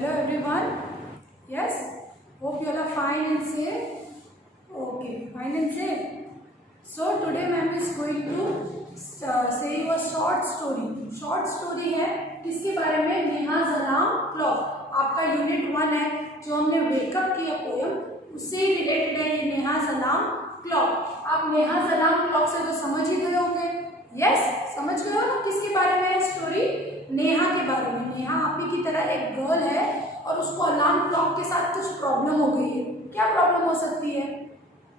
Hello everyone. Yes, hope you all are fine and safe. Okay, fine and safe. So today ma'am is going to say you a short story. Short story है किसके बारे में? Neha's alarm clock. आपका unit 1 है जो हमने wake up किया poem, उससे ही रिलेटेड है ये नेहाज अलार्म क्लॉक. आप नेहाज अलार्म क्लॉक से तो समझ ही गए होंगे. यस, समझ गए हो ना किसके बारे में है स्टोरी? नेहा के बारे में. नेहा आप ही की तरह एक गर्ल है और उसको अलार्म क्लॉक के साथ कुछ प्रॉब्लम हो गई है. क्या प्रॉब्लम हो सकती है?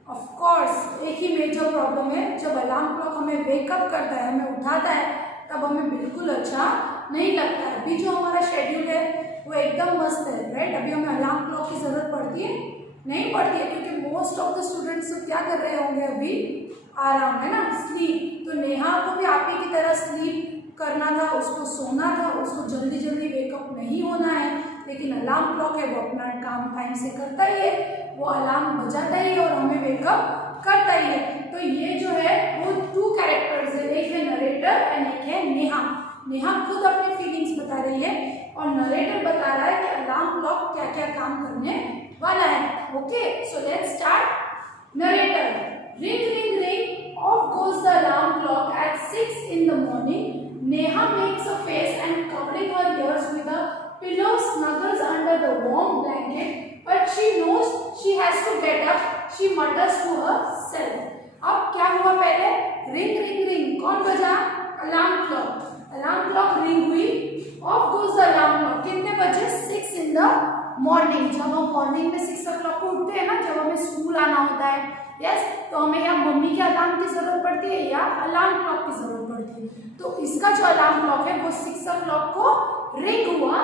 ऑफ कोर्स एक ही मेजर प्रॉब्लम है. जब अलार्म क्लॉक हमें वेकअप करता है, हमें उठाता है, तब हमें बिल्कुल अच्छा नहीं लगता है. अभी जो हमारा शेड्यूल है वो एकदम मस्त है, राइट. अभी हमें अलार्म क्लॉक की जरूरत पड़ती है? नहीं पड़ती है, क्योंकि मोस्ट ऑफ द स्टूडेंट्स क्या कर रहे होंगे अभी? आराम, है ना, स्लीप. तो नेहा को भी आप ही की तरह स्लीप करना था, उसको सोना था, उसको जल्दी जल्दी वेकअप नहीं होना है. लेकिन अलार्म क्लॉक है वो अपना काम टाइम से करता ही है, वो अलार्म बजाता ही है और हमें वेकअप करता ही है. तो ये जो है वो 2 कैरेक्टर्स है, एक है नरेटर एंड एक है नेहा. नेहा खुद अपनी फीलिंग्स बता रही है और नरेटर बता रहा है कि अलार्म क्लॉक क्या क्या काम करने वाला है. Okay, so let's start. Narrator. Ring ring ring, off goes the alarm clock at 6 in the morning. Neha makes a face and covering her ears with a pillow snuggles under the warm blanket, but she knows she has to get up. She mutters to herself. अब क्या हुआ? पहले ring ring ring, कौन बजा? Alarm clock. Alarm clock ring हुई. Off goes the alarm clock. कितने बजे? 6 in the morning. जब हम मॉर्निंग में 6 o'clock को उठते हैं ना, जब हमें स्कूल आना होता है, यस, तो हमें या मम्मी के अलार्म की जरूरत पड़ती है या अलार्म क्लॉक की जरूरत पड़ती है. तो इसका जो अलार्म क्लॉक है वो 6 o'clock को रिंग हुआ.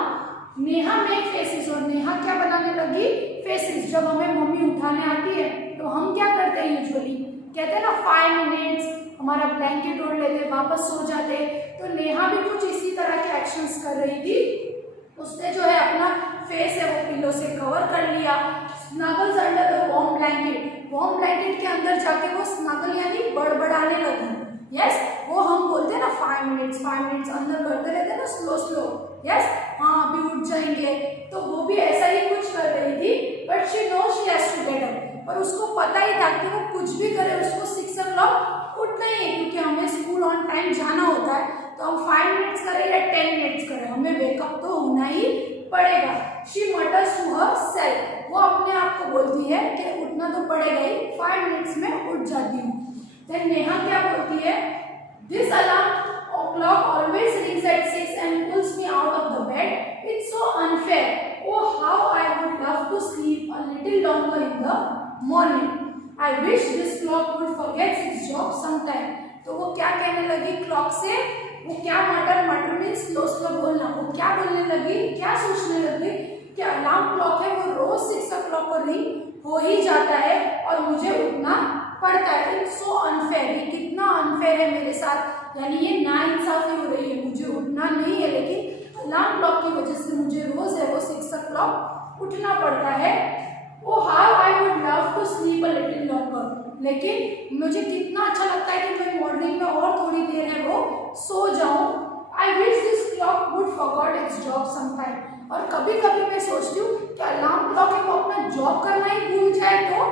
नेहा में फेसेस, और नेहा क्या बनाने लगी? फेसेस. जब हमें मम्मी उठाने आती है तो हम क्या करते हैं यूजुअली? कहते हैं ना 5 मिनट्स, हमारा ब्लैंकेट ओढ़ लेते, वापस सो जाते. तो नेहा भी कुछ इसी तरह के एक्शंस कर रही थी. उसने जो है अपना फेस है वो पिलो से कवर कर लिया. Snuggles under the warm blanket. Warm blanket के अंदर जाके वो स्नगल यानी बड़बड़ाने लगी. यस, वो हम बोलते हैं ना 5 मिनट्स अंदर करते रहते हैं ना, स्लो स्लो. यस, हाँ अभी उठ जाएंगे. तो वो भी ऐसा ही कुछ कर रही थी. But she know she has to get up. पर उसको पता ही था कि वो कुछ भी करे उसको 6 o'clock उठना ही है, क्योंकि हमें स्कूल ऑन टाइम जाना होता है. तो हम 5 मिनट्स करें या 10 मिनट्स करें, हमें वेकअप तो होना ही पड़ेगा. She mutters to herself. वो अपने आप को बोलती है कि उठना तो पड़ेगा ही, 5 मिनट्स में उठ जाती हूँ. देन नेहा क्या बोलती है? This alarm clock always rings at 6 and pulls me out of the bed. It's so unfair. Oh how I would love to sleep a little longer in the morning. I wish this clock would forget its job sometime. तो वो क्या कहने लगी clock से? वो क्या मटर means slow slow बोलना. वो क्या बोलने लगी, क्या सोचने लगी कि अलार्म क्लॉक है वो रोज 6 o'clock को रिंग हो ही जाता है और मुझे उठना पड़ता है. It's so unfair. ये कितना अनफेयर है मेरे साथ, यानी ये नाइंसाफी हो रही है. मुझे उठना नहीं है, लेकिन अलार्म क्लॉक की वजह से मुझे रोज है वो 6 o'clock उठना पड़ता है. Oh how I would love to sleep a little longer. लेकिन मुझे कितना अच्छा लगता है कि मैं मॉर्निंग में और थोड़ी देर है वो सो जाऊं. आई wish this clock would forgot it's job sometime. और कभी कभी मैं सोचती हूँ कि अलार्म क्लॉक है वो अपना जॉब करना ही भूल जाए, तो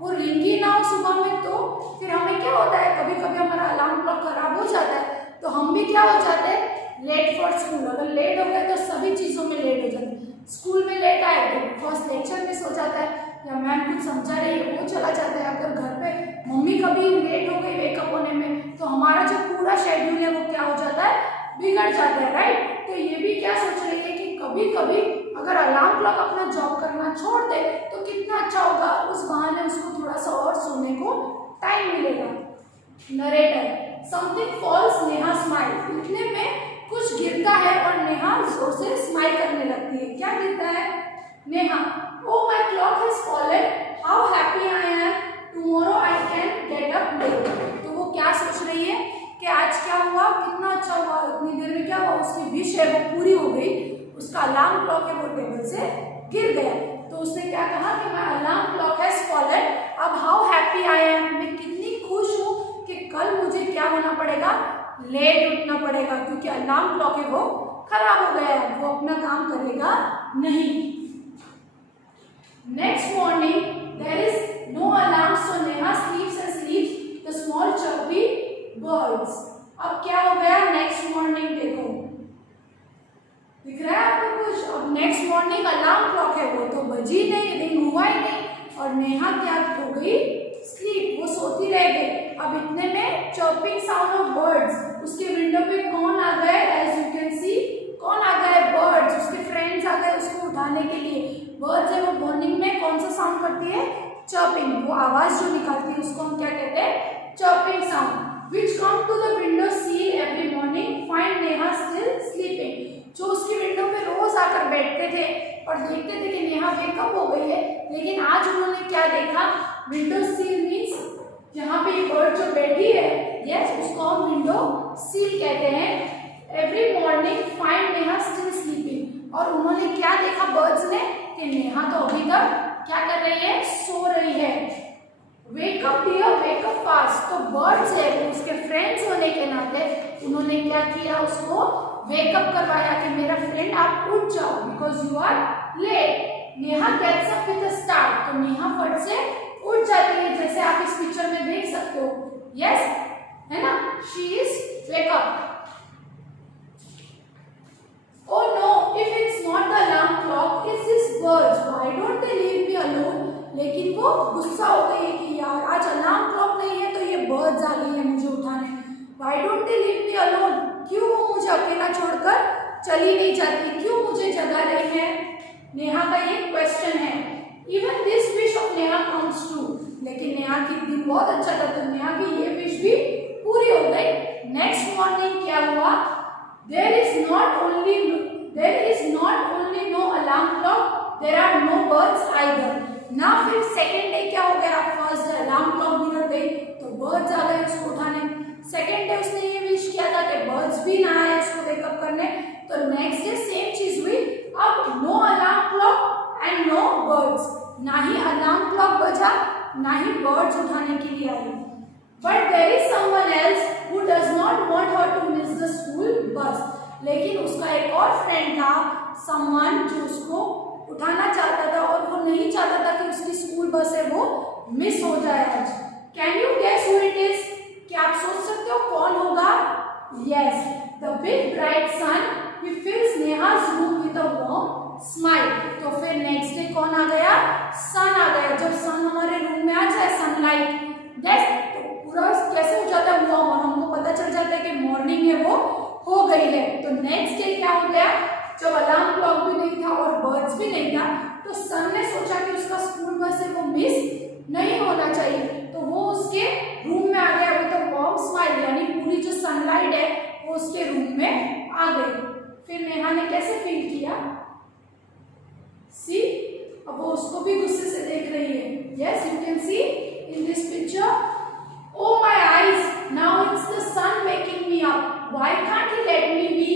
वो रिंग ही ना हो सुबह में, तो फिर हमें क्या होता है? कभी कभी हमारा अलार्म क्लॉक खराब हो जाता है तो हम भी क्या हो जाते हैं? Late for school. अगर लेट हो गए तो सभी चीज़ों में लेट हो जाते हैं. स्कूल में लेट आए तो फर्स्ट लेक्चर मिस हो जाता है, या मैम कुछ समझा रही है वो चला जाता है. अगर घर पे मम्मी कभी लेट हो गई वेकअप होने में तो हमारा जो पूरा शेड्यूल है वो क्या हो जाता है? बिगड़ जाता है, राइट. तो ये भी क्या सोच रही है कि कभी कभी अगर अलार्म क्लॉक अपना जॉब करना छोड़ दे तो कितना अच्छा होगा. उस बहाने उसको थोड़ा सा और सोने को टाइम मिलेगा. Narrator. Something false, Neha smile. इतने में कुछ गिरता है और नेहा जोर से स्माइल करने लगती है. क्या गिरता है? Neha. Oh my clock has fallen, how happy I am, tomorrow I can get up late. तो वो क्या सोच रही है कि आज क्या हुआ, कितना अच्छा हुआ, इतनी देर में क्या हुआ, उसकी विश है वो पूरी हो गई. उसका अलार्म क्लॉक है वो टेबल से गिर गया. तो उसने क्या कहा कि my alarm clock has fallen, अब हाउ हैप्पी आई एम, मैं कितनी खुश हूँ कि कल मुझे क्या होना पड़ेगा? लेट उठना पड़ेगा, क्योंकि अलार्म क्लॉक है वो खराब हो गया है, वो अपना काम करेगा नहीं। Next morning there is no alarm, so Neha sleeps and sleeps the small chirpy birds. अब क्या हो गया, नेक्स्ट मॉर्निंग देखो, दिख रहा है आपको कुछ? अब नेक्स्ट मॉर्निंग अलार्म क्लॉक है, वो तो बजी नहीं, रिंग हुआ ही नहीं, और नेहा क्या हो गई, स्लीप, वो सोती रह गई। अब इतने में चर्पिंग साउंड ऑफ बर्ड्स, उसके विंडो पे कौन आ गए, एज यू कैन सी, कौन आ गए, बर्ड्स, उसके फ्रेंड्स आ गए उसको उठाने के लिए। बर्ड्स है वो मॉर्निंग में कौन सा साउंड करती है, चर्पिंग, वो आवाज जो निकालती है उसको हम क्या कहते हैं, chirping sound. Which come to the window sill every morning, find Neha still sleeping. जो उसकी विंडो पे रोज आकर बैठते थे और देखते थे कि नेहा वेकअप हो गई है, लेकिन आज उन्होंने क्या देखा, विंडो सील मीन्स जहाँ पे बर्ड जो बैठी है, यस, उसको हम विंडो सील कहते हैं। Every morning find Neha still sleeping, और उन्होंने क्या देखा बर्ड्स ने, कि नेहा तो अभी तक क्या कर रही है, सो रही है। वेकअप डियर, वेकअप फास्ट, तो बर्ड्स है वो उसके फ्रेंड्स होने के नाते उन्होंने क्या किया, उसको वेकअप करवाया कि मेरा फ्रेंड आप उठ जाओ, because you are late. Neha gets up with a start, तो नेहा फट से उठ जाती है, जैसे आप इस पिक्चर में देख सकते हो, यस, है ना, she is wake up. Oh no, if it's not the alarm clock, it's these birds. Why don't they leave me alone? लेकिन वो गुस्सा हो गई है कि यार आज अलार्म क्लॉक नहीं है तो ये बर्ड्स आ गई है मुझे उठाने। Why don't they leave me alone? क्यों वो मुझे अकेला छोड़कर चली नहीं जाती, क्यों मुझे जगा रही है? नेहा का ये क्वेश्चन है। Even this wish of Neha comes true. लेकिन नेहा की दिन बहुत अच्छा था, तो नेहा की ये विश भी पूरी हो गई। नेक्स्ट मॉर्निंग क्या हुआ, there is not only no alarm clock, there are no birds either. ना फिर सेकेंड डे क्या हो गया, फर्स्ट डे अलार्म क्लॉक बिगड़ गई तो बर्ड्स आ गए उसको उठाने। सेकेंड डे उसने ये विश किया था कि बर्ड्स भी ना आए उसको वेकअप करने, तो नेक्स्ट डे सेम चीज हुई। अब no alarm clock and no birds, ना ही अलार्म क्लॉक बजा ना ही बर्ड्स उठाने के लिए आई। But there is someone else who does not want her to miss the school bus, लेकिन उसका एक और फ्रेंड था, समवन, जो उसको उठाना चाहता था और वो नहीं चाहता था कि उसकी स्कूल बस है वो मिस हो जाए आज। Can you guess who it is? क्या आप सोच सकते हो कौन होगा? Yes, the big bright sun, he fills Neha's room with a warm smile. तो फिर नेक्स्ट डे कौन आ गया? सन आ गया। जब सन हमारे रूम में आ जाए, सनलाइट, तो पूरा कैसे हो जाता है वार्म, और हमको पता चल जाता है कि मॉर्निंग है वो हो गई है। तो नेक्स्ट डे क्या हो गया, जब अलार्म क्लॉक भी नहीं था और बर्ड्स भी नहीं था, तो सन ने सोचा कि उसका स्कूल बस है वो मिस नहीं होना चाहिए, तो वो उसके रूम में आ गया विद अ वार्म स्माइल, यानी पूरी जो सनलाइट है वो उसके रूम में आ गई। फिर नेहा ने कैसे फील किया, सी, अब वो उसको भी गुस्से से देख रही है। Yes, you can see in this picture, oh my eyes, now it's the sun waking me up, why can't he let me be?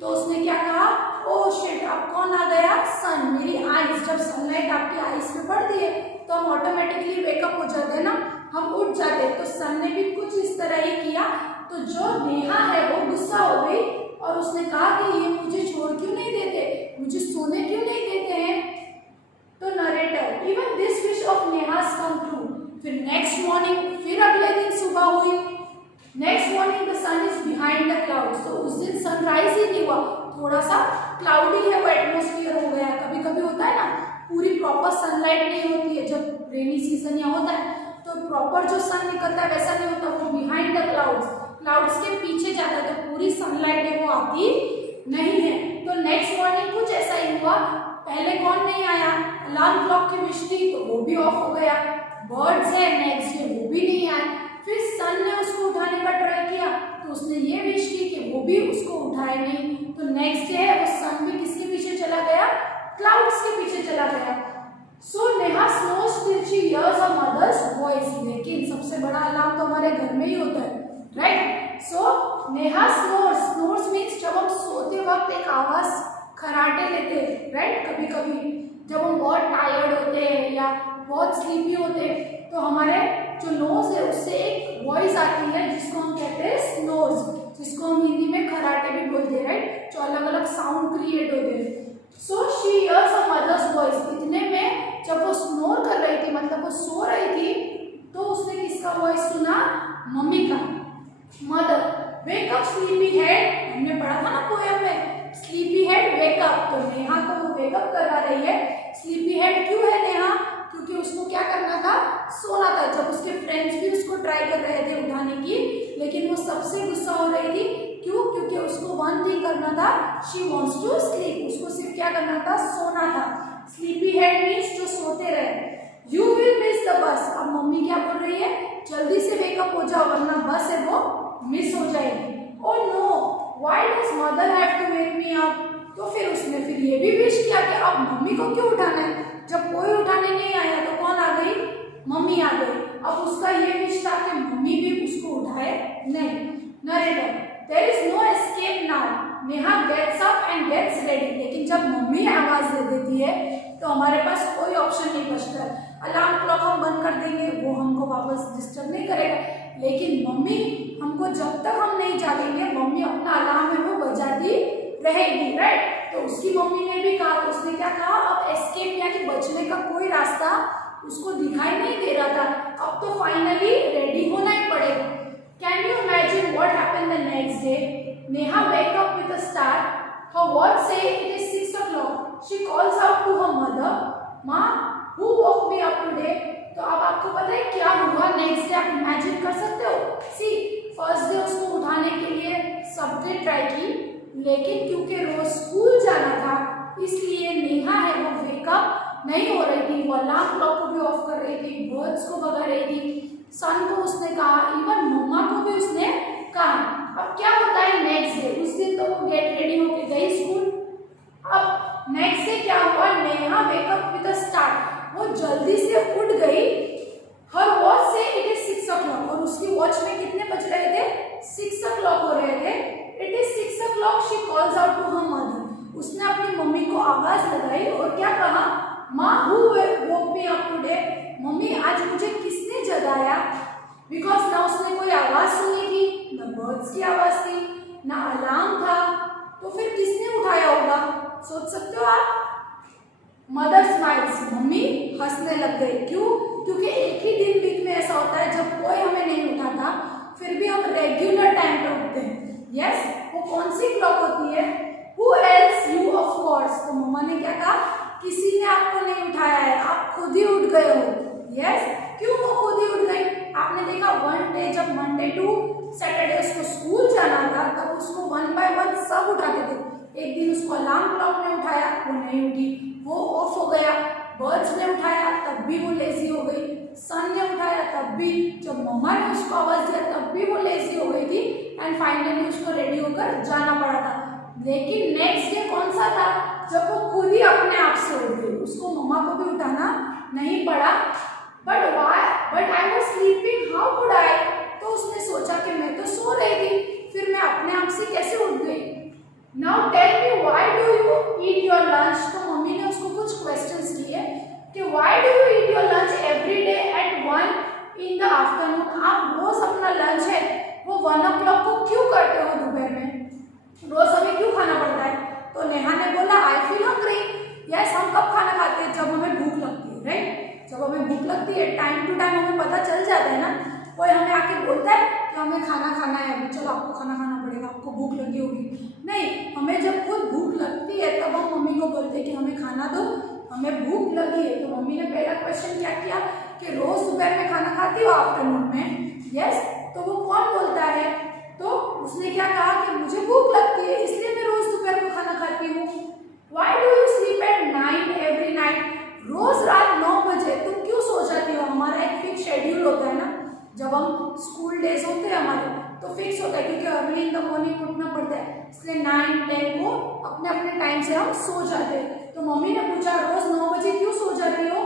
तो उसने क्या कहा, ओह शिट, अब कौन आ गया, सन, मेरी आईज। जब सनलाइट आपकी आईज पे पड़ती है तो हम ऑटोमेटिकली वेकअप हो जाते हैं ना, हम उठ जाते हैं। तो सन ने भी कुछ इस तरह ही किया। तो जो नेहा है वो गुस्सा हो गई और उसने कहा कि ये मुझे छोड़ क्यों नहीं देते, मुझे सोने क्यों नहीं देते हैं। तो narrator, even this wish of Neha's come true. फिर नेक्स्ट मॉर्निंग, फिर अगले दिन सुबह हुई। Next morning the sun is behind the clouds, तो उस दिन सनराइज ही नहीं हुआ, थोड़ा सा क्लाउडी है वो एटमोस्फियर हो गया। कभी कभी होता है ना, पूरी प्रॉपर सनलाइट नहीं होती है, जब रेनी सीजन या होता है तो प्रॉपर जो सन निकलता है वैसा नहीं होता, वो बिहाइंड द क्लाउड्स, क्लाउड्स के पीछे जाता है, तो पूरी सनलाइट है वो आती नहीं है। तो नेक्स्ट मॉर्निंग कुछ ऐसा ही हुआ, पहले कौन नहीं आया, अलार्म क्लॉक की विश थी तो वो भी ऑफ हो गया, बर्ड्स है नेक्स्ट डे वो भी नहीं आए। फिर सन ने उसको उठाने का ट्राई किया तो उसने ये विश की कि वो भी उसको उठाए नहीं। तो नेक्स्ट डे है वो सन भी किसके पीछे चला गया, क्लाउड्स के पीछे चला गया। So Neha snoozes till she hears her mother's voice, लेकिन सबसे बड़ा अलार्म तो हमारे घर में ही होता है, राइट। सो नेहा स्नोर्स, स्नोर्स मीन्स जब हम सोते वक्त एक आवाज खराटे लेते हैं, राइट। कभी कभी जब हम बहुत टायर्ड होते हैं या बहुत स्लीपी होते हैं तो हमारे जो नोज है उससे एक वॉइस आती है जिसको हम कहते हैं स्नोज। जिसको हम हिंदी में खराटे भी बोलते हैं, राइट, जो अलग अलग साउंड क्रिएट होते हैं। So she hears a mother's voice. इतने में जब वो स्नोर कर रही थी, मतलब वो सो रही थी, तो उसने किसका वॉइस सुना? मम्मी का। Mother, wake up sleepy head. हमने पढ़ा था ना पोएम में, स्लीपी हेड वेक अप। तो नेहा को वो वेकअप करवा रही है। स्लीपी हेड क्यों है नेहा? क्योंकि उसको क्या करना था? सोना था। जब उसके फ्रेंड्स भी उसको ट्राई कर रहे थे उठाने की, लेकिन वो सबसे गुस्सा हो रही थी। क्यों? क्योंकि उसको वन थिंग करना था, शी वांट्स टू स्लीप। उसको सिर्फ क्या करना था? सोना था। स्लीपी हेड मीन्स जो सोते रहे। यू विल मिस द बस। अब मम्मी क्या बोल रही है? जल्दी से वेकअप हो जाओ वरना बस है वो मिस हो जाएगी। Oh no, why does mother have to wake me up? तो फिर उसने फिर ये भी विश किया कि अब मम्मी को क्यों उठाना है? जब कोई उठाने नहीं आया तो कौन आ गई? मम्मी आ गई। अब उसका ये विश था कि मम्मी भी उसको उठाए नहीं। Narrator, there is no escape now. Neha gets up and gets ready. लेकिन जब मम्मी आवाज दे देती है तो हमारे पास कोई ऑप्शन नहीं बचता। अलार्म क्लॉक हम बंद कर देंगे, वो हमको वापस डिस्टर्ब नहीं करेगा, लेकिन मम्मी हमको जब तक हम नहीं जागेंगे, मम्मी अपना अलार्म है वो बजाती रहेगी, राइट। तो उसकी मम्मी ने भी कहा, तो उसने क्या कहा? अब एस्केप यानी बचने का कोई रास्ता उसको दिखाई नहीं दे रहा था। अब तो फाइनली रेडी होना ही पड़ेगा। Can you imagine what happened the next day? Neha wake up with a start. Her watch say it is 6 o'clock. She calls out to her mother, "माँ, who woke me up today?" तो अब आपको पता है क्या हुआ नेक्स्ट डे? आप imagine कर सकते हो? सी, फर्स्ट डे उसको उठाने के लिए सबने ट्राई की, लेकिन क्योंकि रोज स्कूल जाना था इसलिए नेहा है वो वेकअप नहीं हो रही थी। वो अलार्म क्लॉक को भी ऑफ कर रही थी, बर्ड्स को भगा रही थी, सन को उसने कहा, इवन मम्मा को भी उसने कहा। अब क्या होता है नेक्स्ट डे? उस दिन तो वो गेट रेडी होके गई स्कूल। अब नेक्स्ट डे क्या हुआ? Neha wake up with a start. वो जल्दी से उठ गई। हर वॉच से इट इज 6 o'clock। और उसकी वॉच में कितने बज रहे थे? 6 o'clock हो रहे थे। It is 6 o'clock। She calls out to her mother. उसने अपनी मम्मी को आवाज लगाई और क्या कहा? माँ, who woke me up today? Mummy, आज मुझे किसने जगाया? बिकॉज ना उसने कोई आवाज सुनी थी, ना बर्ड्स की आवाज थी, ना अलार्म था, तो फिर किसने उठाया होगा? सोच सकते हो आप? Mother smiles. मम्मी हंसने लग गई। क्यों? क्योंकि एक ही दिन वीक में ऐसा होता है जब कोई हमें नहीं उठाता, फिर भी हम रेगुलर टाइम पे उठते हैं। यस, वो कौन सी क्लॉक होती है? Who else you, of course. तो मम्मा ने क्या कहा? किसी ने आपको नहीं उठाया है, आप खुद ही उठ गए हो। यस, क्यों वो खुद ही उठ गई? आपने देखा वन डे जब मंडे टू सैटरडे उसको स्कूल जाना था तब उसको वन बाय वन सब उठाते थे। एक दिन उसको अलार्म क्लॉक ने उठाया, वो नहीं उठी, वो ऑफ हो गया। बर्ड्स ने उठाया तब भी वो लेजी हो गई। सन ने उठाया तब भी, जब मम्मा ने उसको आवाज दिया तब भी वो लेजी हो गई थी। एंड फाइनली उसको रेडी होकर जाना पड़ा था। लेकिन नेक्स्ट डे कौन सा था? जब वो खुद ही अपने आप से उठ गई, उसको मम्मा को भी उठाना नहीं पड़ा। But I was sleeping, how could I? तो उसने सोचा कि मैं तो सो रही थी, फिर मैं अपने आप से कैसे उठ गई? Now tell me, why do you eat your lunch? तो मम्मी ने उसको कुछ क्वेश्चंस किए कि why do you eat your lunch every day at 1 in the afternoon? आप रोज अपना लंच है वो 1 o'clock को क्यों करते हो दोपहर में? रोज हमें क्यों खाना पड़ता है? तो नेहा ने बोला, आई फील हंग्री। यस, हम कब खाना खाते हैं? जब हमें भूख लगती है, राइट। जब हमें भूख लगती है, टाइम टू टाइम हमें पता चल जाता है ना। कोई हमें आके बोलता है कि हमें खाना खाना है, चलो आपको खाना खाना पड़ेगा, आपको भूख लगी होगी। नहीं, हमें जब खुद भूख लगती है तब हम मम्मी को बोलते हैं कि हमें खाना दो, हमें भूख लगी है। तो मम्मी ने पहला क्वेश्चन क्या किया कि रोज दोपहर में खाना खाती हो आफ्टरनून में? यस, तो वो कौन बोलता है? तो उसने क्या कहा कि मुझे भूख लगती है इसलिए मैं रोज दोपहर को खाना खाती हूँ। Why do you sleep at 9 every night? रोज रात 9 बजे तुम क्यों सो जाती हो? हमारा एक फिक्स शेड्यूल होता है ना, जब हम स्कूल डेज होते हैं हमारे तो फिक्स होता है क्योंकि अर्ली इन द मॉर्निंग उठना पड़ता है, इसलिए 9-10 को अपने अपने टाइम से हम सो जाते हैं। तो मम्मी ने पूछा रोज 9 बजे क्यों सो जाती हो?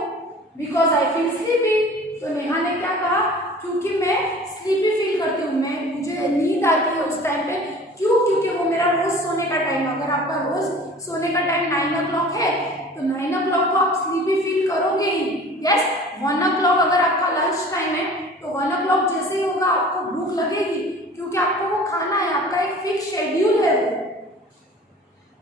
Because I feel sleepy. तो नेहा ने क्या कहा? क्योंकि मैं स्लीपी फील करती हूँ, मैं मुझे नींद आती है उस टाइम पे। क्यों? क्योंकि वो मेरा रोज सोने का टाइम। अगर आपका रोज सोने का टाइम 9 o'clock है तो 9 o'clock को आप स्लीपी फील करोगे ही। यस, 1 o'clock अगर आपका लंच टाइम है तो 1 o'clock जैसे ही होगा होगा, आपको भूख लगेगी क्योंकि आपको वो खाना है, आपका एक फिक्स शेड्यूल है वो।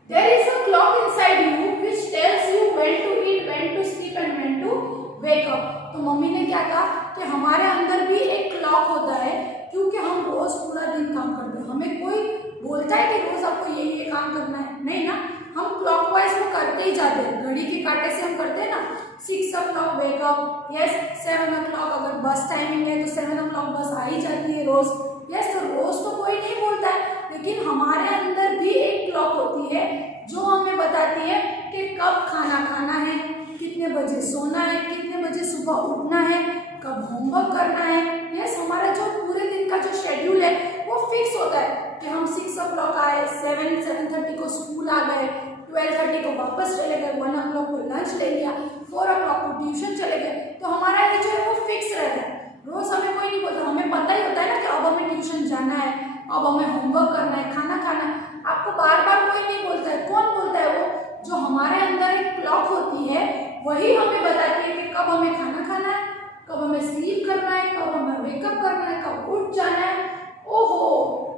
There is a clock inside you which tells you when to eat, when to sleep and when to wake up. तो मम्मी ने क्या कहा कि हमारे अंदर भी एक क्लॉक होता है, क्योंकि हम रोज पूरा दिन काम करते हैं। हमें कोई बोलता है कि रोज आपको ये काम करना है, नहीं ना, हम क्लॉकवाइज वो करते ही जाते हैं। घड़ी के कांटे से हम करते हैं ना, 6 o'clock वेकअप, यस, 7 o'clock अगर बस टाइमिंग है तो 7 o'clock बस आ ही जाती है रोज, यस। तो रोज तो कोई नहीं बोलता है, लेकिन हमारे अंदर भी एक क्लॉक होती है जो हमें बताती है कि कब खाना खाना है, कितने बजे सोना है, कितने बजे सुबह उठना है, कब होमवर्क करना है। यस, हमारा जो पूरे दिन का जो शेड्यूल है वो फिक्स होता है कि हम 6 o'clock आए, 7:30 को स्कूल आ गए, 12:30 को वापस चले गए, 1 o'clock को लंच ले लिया, 4 o'clock को ट्यूशन चले गए। तो हमारा ये जो है वो फिक्स रहता है। रोज हमें कोई नहीं बोलता, हमें पता ही होता है ना कि अब हमें ट्यूशन जाना है, अब हमें होमवर्क करना है, खाना खाना है। आपको बार बार कोई नहीं बोलता है। कौन बोलता है? वो जो हमारे अंदर एक क्लॉक होती है, वही हमें बताती है कि कब हमें खाना खाना है, कब हमें स्लीप करना है, कब हमें वेकअप करना है, कब उठ जाना है। ओहो,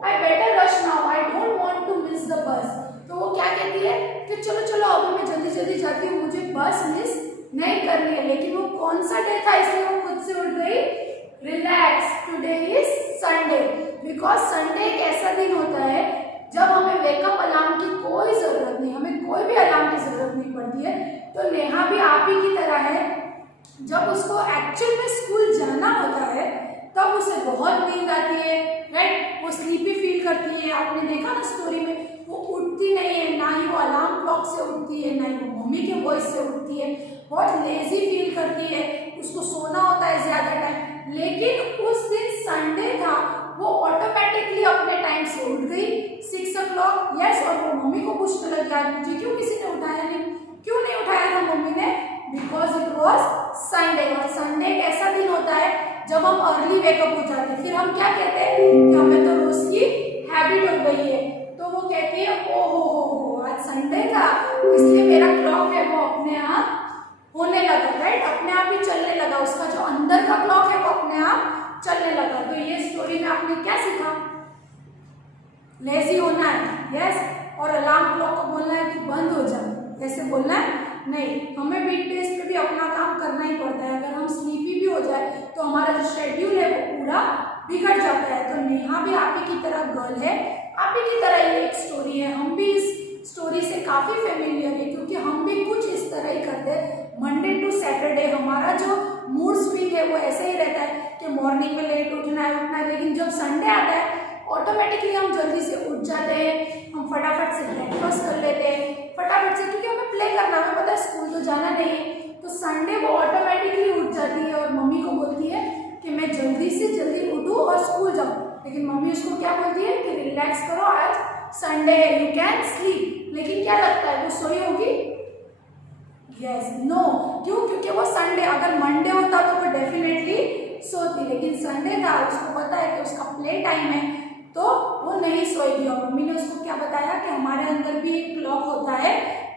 I better rush now, I don't want to miss the bus. तो वो क्या कहती है कि चलो चलो अब मैं जल्दी जल्दी जाती हूँ, मुझे बस मिस नहीं करनी है। लेकिन वो कौन सा डे था इसलिए वो खुद से उठ गई? Relax, today is Sunday. Because Sunday एक ऐसा दिन होता है जब हमें वेकअप अलार्म की कोई जरूरत नहीं, हमें कोई भी अलार्म की जरूरत नहीं पड़ती है। तो नेहा भी आप ही की तरह है, जब उसको एक्चुअल में स्कूल जाना होता है तब उसे बहुत नींद आती है, राइट, वो स्लीपी फील करती है। आपने देखा ना स्टोरी में, वो उठती नहीं है, ना ही वो अलार्म क्लॉक से उठती है, ना ही वो मम्मी के वॉइस से उठती है, बहुत लेजी फील करती है, उसको सोना होता है ज्यादा टाइम। लेकिन उस दिन संडे था, वो ऑटोमेटिकली अपने टाइम से उठ गई, 6 o'clock, यस। और वो मम्मी को पूछने लगी, आज मुझे क्यों किसी ने उठाया नहीं, क्यों नहीं उठाया था मम्मी ने? Because it was Sunday. और संडे एक ऐसा दिन होता है जब हम अर्ली वेकअप हो जाते हैं। फिर हम क्या कहते हैं कि हमें तो रोज की हैबिट हो गई है। तो वो कहती है ओहो आज संडे था, इसलिए मेरा क्लॉक है वो अपने आप होने लगा, राइट, अपने आप ही चलने लगा। उसका जो अंदर का क्लॉक है वो अपने आप चलने लगा। तो ये स्टोरी में आपने क्या सीखा? लेजी होना है, यस, और अलार्म क्लॉक को बोलना है कि बंद हो जा, ऐसे बोलना है नहीं। हमें वीकडेज पे भी अपना काम करना ही पड़ता है। अगर हम स्लीपी भी हो जाए तो हमारा जो शेड्यूल है वो पूरा बिगड़ जाता है। तो नेहा भी आप ही की तरह गर्ल है, आप ही की तरह ये एक स्टोरी है। हम भी इस स्टोरी से काफी फेमिलियर है, क्योंकि हम भी कुछ इस तरह ही करते हैं। मंडे टू सैटरडे हमारा जो मूड स्विंग है वो ऐसे ही रहता है कि मॉर्निंग में लेट उठना है, लेकिन जब संडे आता है ऑटोमेटिकली हम जल्दी से उठ जाते हैं, हम फटाफट से ब्रेकफास्ट कर लेते हैं, फटाफट से, क्योंकि हमें प्ले करना, हमें पता है स्कूल तो जाना नहीं है। तो संडे वो ऑटोमेटिकली उठ जाती है और मम्मी को बोलती है कि मैं जल्दी से जल्दी उठूँ और स्कूल जाऊँ। लेकिन मम्मी उसको क्या बोलती है कि रिलैक्स करो, आज संडे है, यू कैन स्लीप। लेकिन क्या लगता है वो सोई होगी? यस, नो, क्यों? क्योंकि वो संडे, अगर मंडे होता तो वो डेफिनेटली सोती, लेकिन संडे था, उसको पता है कि उसका प्ले टाइम है, तो वो नहीं सोएगी। और मम्मी ने उसको क्या बताया कि हमारे अंदर भी एक क्लॉक होता है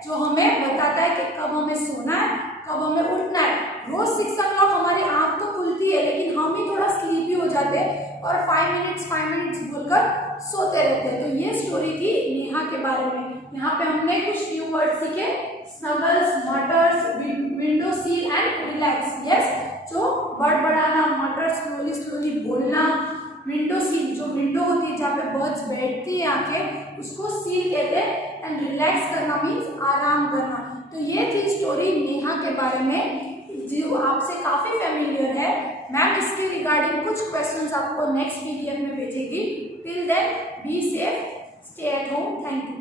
जो हमें बताता है कि कब हमें सोना है, कब हमें उठना है। रोज 6 o'clock हमारी आंख तो खुलती है, लेकिन हम ही थोड़ा स्लीपी हो जाते हैं और 5 मिनट्स बोलकर सोते रहते हैं। तो ये स्टोरी थी नेहा के बारे में। यहाँ पे हमने कुछ न्यू वर्ड सीखे, snuggles, mutters, window sill and relax. Yes, जो बड़बड़ाना, मटर स्लोली बोलना, विंडो सील, जो विंडो होती है जहाँ पे बर्ड्स बैठती है आके, उसको सील कहते हैं। एंड रिलैक्स करना मीन्स आराम करना। तो ये थी स्टोरी नेहा के बारे में, जो आपसे काफी फेमिलियर है। मैम इसके रिगार्डिंग कुछ क्वेश्चंस आपको नेक्स्ट PDF में भेजेगी। Till then be safe, stay at home, thank you.